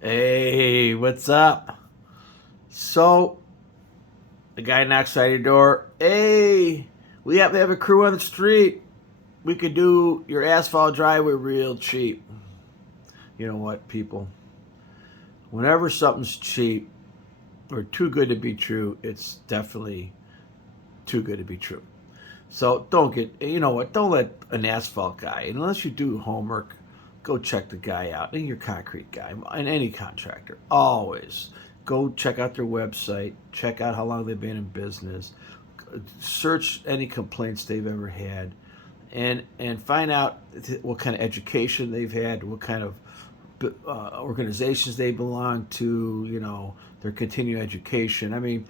Hey, what's up? So, the guy knocks on your door. Hey, we have to have a crew on the street. We could do your asphalt driveway real cheap. You know what, people? Whenever something's cheap or too good to be true, it's definitely too good to be true. So don't get, you know what, don't let an asphalt guy, unless you do homework, go check the guy out. And your concrete guy, and any contractor, always go check out their website, check out how long they've been in business, search any complaints they've ever had, and find out what kind of education they've had, what kind of organizations they belong to, their continuing education. I mean,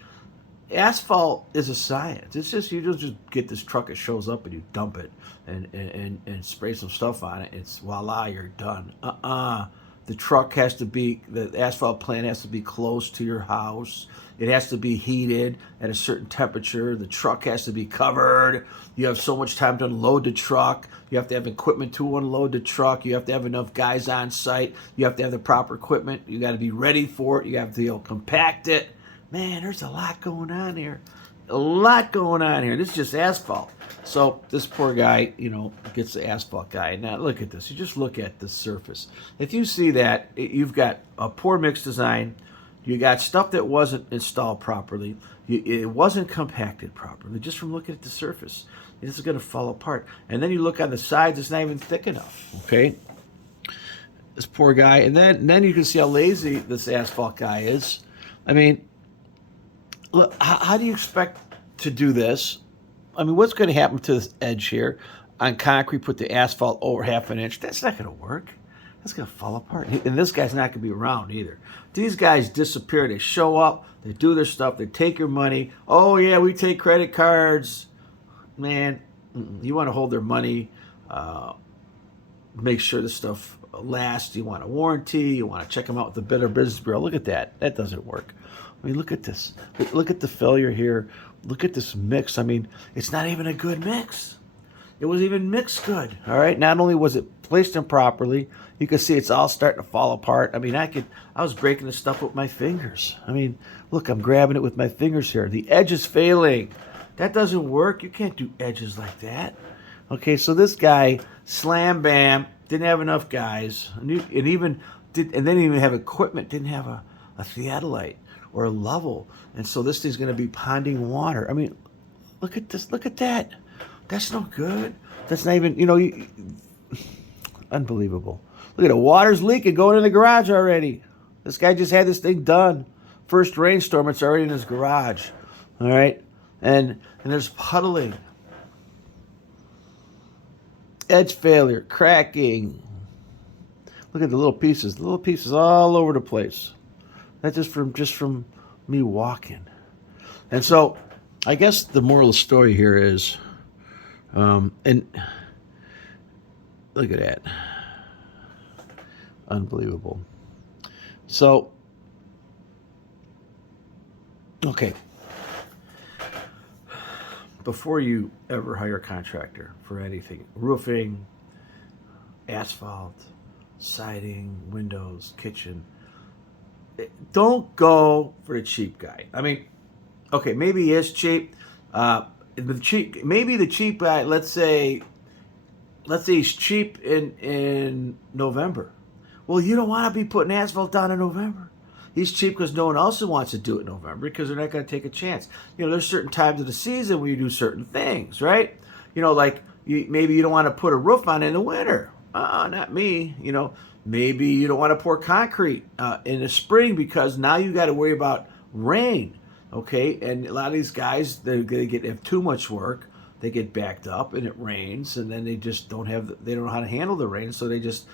asphalt is a science. It's just you don't just get this truck that shows up and you dump it and spray some stuff on it. It's voila, you're done. The truck has to be the asphalt plant has to be close to your house. It has to be heated at a certain temperature. The truck has to be covered. You have so much time to unload the truck. You have to have equipment to unload the truck. You have to have enough guys on site. You have to have the proper equipment. You got to be ready for it. You have to compact it. Man, there's a lot going on here. A lot going on here. This is just asphalt. So this poor guy, gets the asphalt guy. Now look at this. You just look at the surface. If you see that, you've got a poor mix design. You got stuff that wasn't installed properly. It wasn't compacted properly. Just from looking at the surface, this is going to fall apart. And then you look on the sides; it's not even thick enough. Okay, this poor guy. And then you can see how lazy this asphalt guy is. I mean, look, how do you expect to do this? I mean, what's going to happen to this edge here on concrete? Put the asphalt over half an inch. That's not going to work. That's going to fall apart. And this guy's not going to be around either. These guys disappear. They show up. They do their stuff. They take your money. Oh, yeah, we take credit cards. Man, you want to hold their money. Make sure the stuff lasts. You want a warranty. You want to check them out with the Better Business Bureau. Look at that. That doesn't work. I mean, look at this. Look at the failure here. Look at this mix. I mean, it's not even a good mix. It was even mixed good. All right. Not only was it placed improperly, you can see it's all starting to fall apart. I mean, I was breaking this stuff with my fingers. I mean, look, I'm grabbing it with my fingers here. The edge is failing. That doesn't work. You can't do edges like that. Okay, so this guy, slam bam, didn't have enough guys, and then even have equipment, didn't have a theodolite or a level, and so this thing's going to be ponding water. I mean, look at this, look at that. That's no good. That's not even, unbelievable. Look at it, water's leaking, going in the garage already. This guy just had this thing done. First rainstorm, it's already in his garage. All right, and there's puddling. Edge failure, cracking. Look at the little pieces all over the place. That's just from me walking. And so, I guess the moral of the story here is, and look at that, unbelievable. So, okay, before you ever hire a contractor for anything, roofing, asphalt, siding, windows, kitchen, don't go for the cheap guy. I mean, okay, maybe he is cheap. Maybe the cheap guy. Let's say he's cheap in November. Well, you don't want to be putting asphalt down in November. He's cheap because no one else wants to do it in November because they're not going to take a chance. There's certain times of the season where you do certain things, right? Like maybe you don't want to put a roof on in the winter. Not me. Maybe you don't want to pour concrete in the spring because now you got to worry about rain. Okay, and a lot of these guys, they have too much work. They get backed up, and it rains, and then they just they don't know how to handle the rain, so they just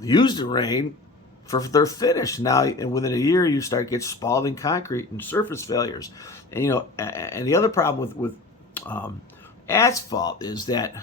use the rain for their finish. Now, and within a year, you start getting spalling concrete and surface failures. And and the other problem with asphalt is that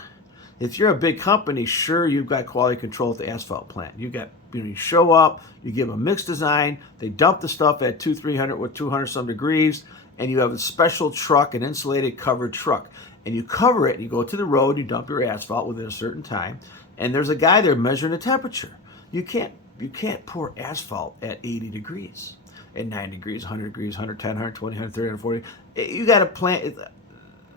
if you're a big company, sure, you've got quality control at the asphalt plant. You show up, you give them a mixed design, they dump the stuff at 300 or 200 some degrees, and you have a special truck, an insulated covered truck. And you cover it, and you go to the road, you dump your asphalt within a certain time, and there's a guy there measuring the temperature. You can't You can't pour asphalt at 80 degrees, at 90 degrees, 100 degrees, 110, 120, 130, 140. You got to plant,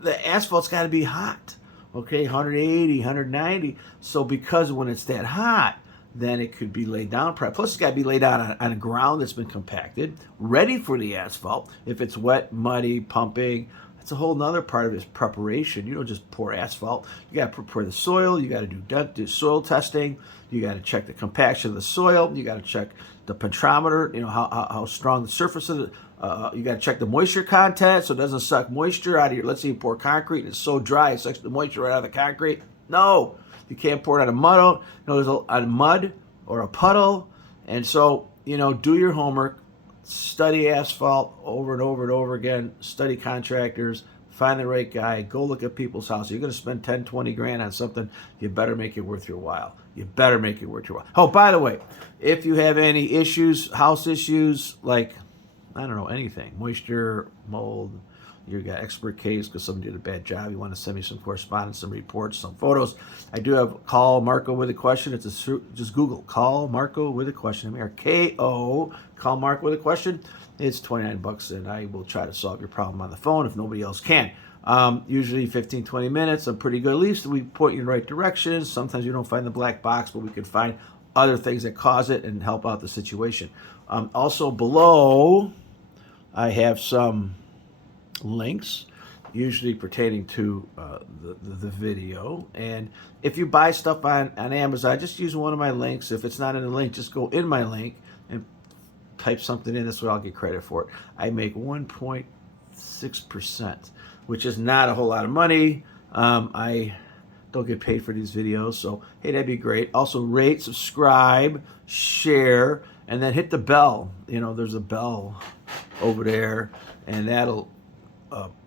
the asphalt's got to be hot, okay, 180, 190. So because when it's that hot, then it could be laid down. Plus, it's got to be laid down on a ground that's been compacted, ready for the asphalt. If it's wet, muddy, pumping, that's a whole nother part of its preparation. You don't just pour asphalt. You got to prepare the soil. You got to do soil testing. You got to check the compaction of the soil. You got to check the penetrometer. You know how strong the surface of the. You got to check the moisture content so it doesn't suck moisture out of your. Let's say you pour concrete and it's so dry it sucks the moisture right out of the concrete. No, you can't pour it on a mud. No, there's a mud or a puddle, and so do your homework. Study asphalt over and over and over again. Study contractors. Find the right guy. Go look at people's houses. You're going to spend 10, 20 grand on something. You better make it worth your while. You better make it worth your while. Oh, by the way, if you have any issues, house issues, like, I don't know, anything, moisture, mold, you got expert case because somebody did a bad job, you want to send me some correspondence, some reports, some photos, I do have Call Marko with a question. It's just Google Call Marko with a question. I mean, or KO, Call Marko with a question. It's $29 and I will try to solve your problem on the phone if nobody else can. Usually 15, 20 minutes. I'm pretty good. At least we point you in the right direction. Sometimes you don't find the black box, but we can find other things that cause it and help out the situation. Also below, I have some links, usually pertaining to the video. And if you buy stuff on Amazon, just use one of my links. If it's not in the link, just go in my link and type something in. This way I'll get credit for it. I make 1.6%, which is not a whole lot of money. I don't get paid for these videos, so hey, that'd be great. Also, rate, subscribe, share, and then hit the bell. There's a bell over there, and that'll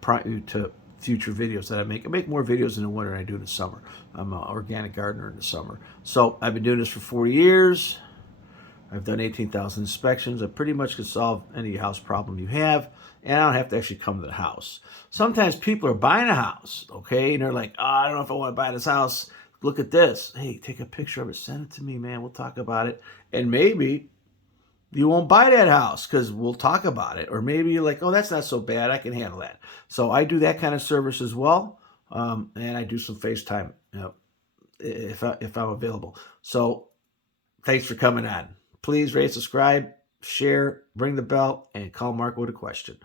prompt you to future videos that I make. I make more videos in the winter than I do in the summer. I'm an organic gardener in the summer. So I've been doing this for 40 years. I've done 18,000 inspections. I pretty much can solve any house problem you have, and I don't have to actually come to the house. Sometimes people are buying a house, okay, and they're like, oh, I don't know if I want to buy this house. Look at this. Hey, take a picture of it. Send it to me, man. We'll talk about it. And maybe you won't buy that house because we'll talk about it. Or maybe you're like, oh, that's not so bad. I can handle that. So I do that kind of service as well, and I do some FaceTime if I'm available. So thanks for coming on. Please rate, subscribe, share, ring the bell, and call Marko with a question.